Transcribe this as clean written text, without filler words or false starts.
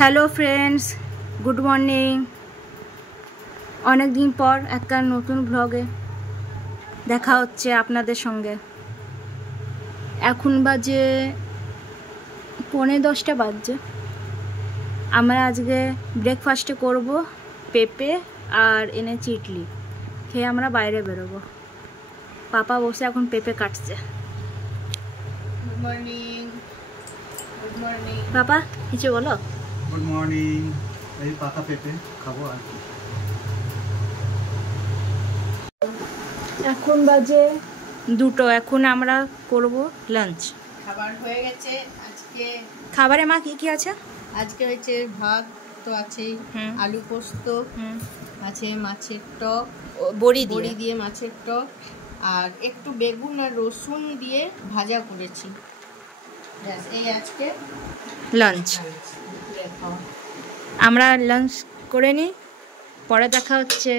Hello friends, good morning. অনেক দিন পর একটা নতুন ব্লগে দেখা হচ্ছে আপনাদের সঙ্গে। এখন বাজে 9:45 বাজছে। আমরা আজকে ব্রেকফাস্টে করব পেঁপে আর এনেছি ইডলি। খেয়ে আমরা বাইরে বেরোবো। পাপা বসে এখন পেঁপে কাটছে। Good morning. গুড মর্নিং পাপা, কিছু বলো। Good morning. এই পাকা পেঁপে খাবো আর কি। এখন বাজে 2টো। এখন আমরা করব লাঞ্চ। খাবার হয়ে গেছে। আজকে খাবারে মা কি কি আছে? আজকে হয়েছে ভাত তো আছেই, আলু পোস্ত আছে, মাছের টক, বড়ি দিয়ে মাছের টক, আর একটু বেগুন আর রসুন দিয়ে ভাজা করেছি। ব্যাস, এই আজকে লাঞ্চ। আমরা লাঞ্চ করে নিই, পরে দেখা হচ্ছে।